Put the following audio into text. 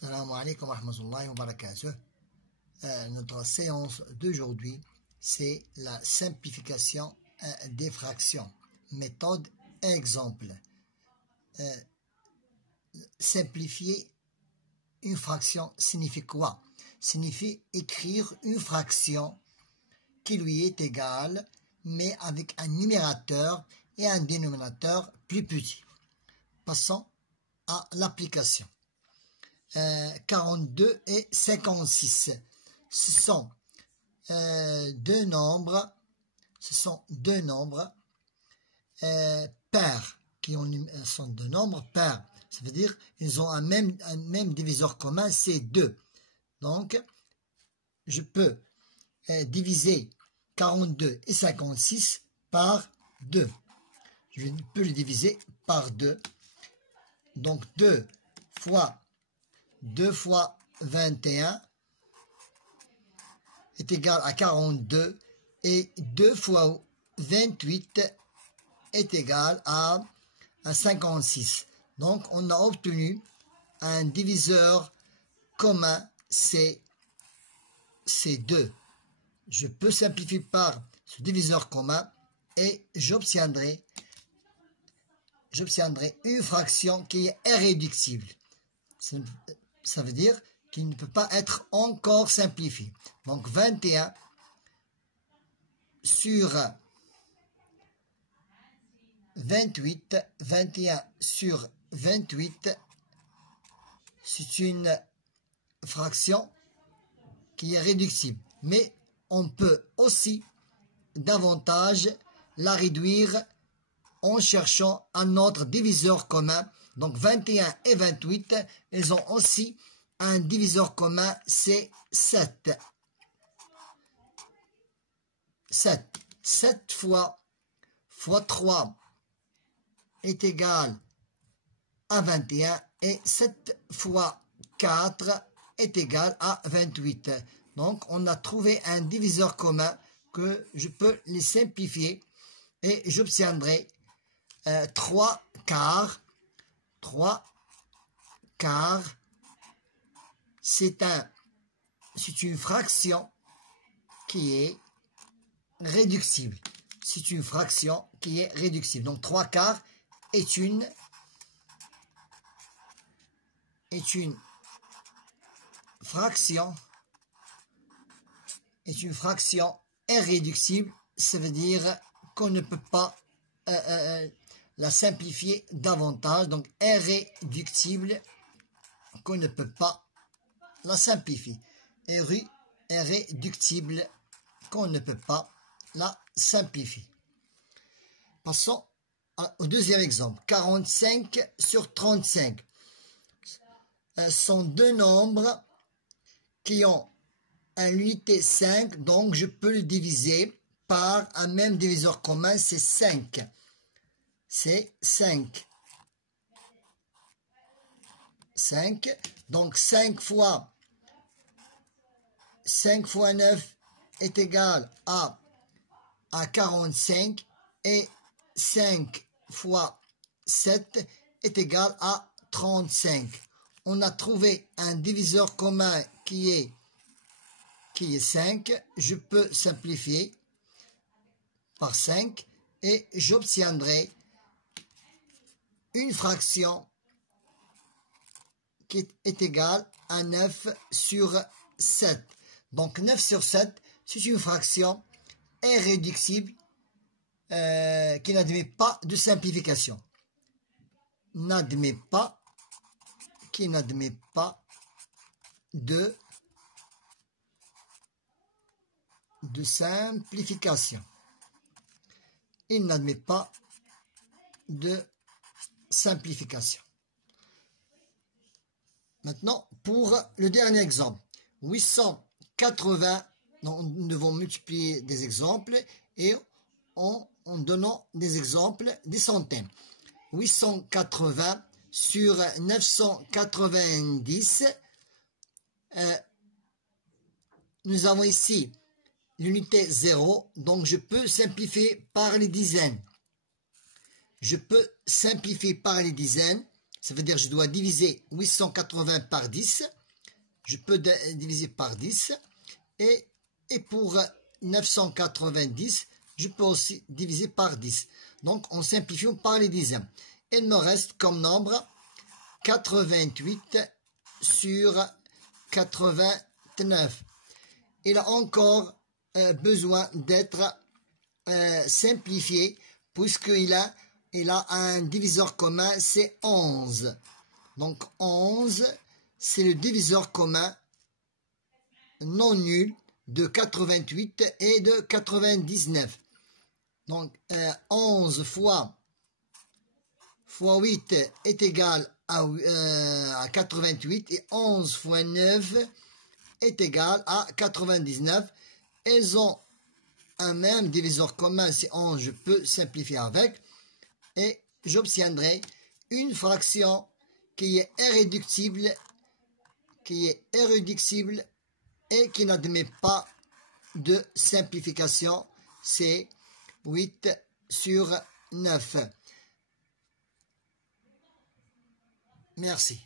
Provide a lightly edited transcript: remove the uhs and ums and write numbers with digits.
Salam alaikum wa rahmatullahi wa barakatuh. Notre séance d'aujourd'hui, c'est la simplification des fractions. Méthode exemple. Simplifier une fraction signifie quoi? Signifie écrire une fraction qui lui est égale, mais avec un numérateur et un dénominateur plus petit. Passons à l'application. 42 et 56. Ce sont deux nombres pairs sont deux nombres pairs. Ça veut dire ils ont un même diviseur commun, c'est 2. Donc, je peux diviser 42 et 56 par 2. Je peux les diviser par 2. Donc, 2 fois 21 est égal à 42 et 2 fois 28 est égal à 56. Donc, on a obtenu un diviseur commun, c'est 2. Je peux simplifier par ce diviseur commun et j'obtiendrai une fraction qui est irréductible. Ça veut dire qu'il ne peut pas être encore simplifié. Donc 21 sur 28, 21 sur 28, c'est une fraction qui est réductible. Mais on peut aussi davantage la réduire en cherchant un autre diviseur commun. Donc 21 et 28, ils ont aussi un diviseur commun, c'est 7. 7 fois 3 est égal à 21 et 7 fois 4 est égal à 28. Donc on a trouvé un diviseur commun que je peux les simplifier et j'obtiendrai 3 quarts. 3 quarts, c'est une fraction qui est réductible. C'est une fraction qui est réductible. Donc 3 quarts est une fraction irréductible. Ça veut dire qu'on ne peut pas la simplifier davantage, donc irréductible, qu'on ne peut pas la simplifier. Irréductible, qu'on ne peut pas la simplifier. Passons au deuxième exemple. 45 sur 35. Sont deux nombres qui ont l'unité 5, donc je peux le diviser par un même diviseur commun, c'est 5. C'est 5. 5. Donc 5 fois 9 est égal à 45 et 5 fois 7 est égal à 35. On a trouvé un diviseur commun qui est 5. Je peux simplifier par 5 et j'obtiendrai une fraction qui est égale à 9 sur 7. Donc 9 sur 7, c'est une fraction irréductible qui n'admet pas de simplification. Qui n'admet pas de simplification. Il n'admet pas de simplification. Maintenant, pour le dernier exemple, 880, nous devons multiplier des exemples et en donnant des exemples des centaines. 880 sur 990, nous avons ici l'unité 0, donc je peux simplifier par les dizaines. Ça veut dire que je dois diviser 880 par 10. Je peux diviser par 10. Et pour 990, je peux aussi diviser par 10. Donc, on simplifie par les dixièmes. Il me reste comme nombre 88 sur 89. Il a encore besoin d'être simplifié puisqu'il a un diviseur commun, c'est 11. Donc 11, c'est le diviseur commun non nul de 88 et de 99. Donc 11 fois 8 est égal à 88 et 11 fois 9 est égal à 99. Elles ont un même diviseur commun, c'est 11, je peux simplifier avec. Et j'obtiendrai une fraction qui est irréductible et qui n'admet pas de simplification, c'est 8 sur 9. Merci.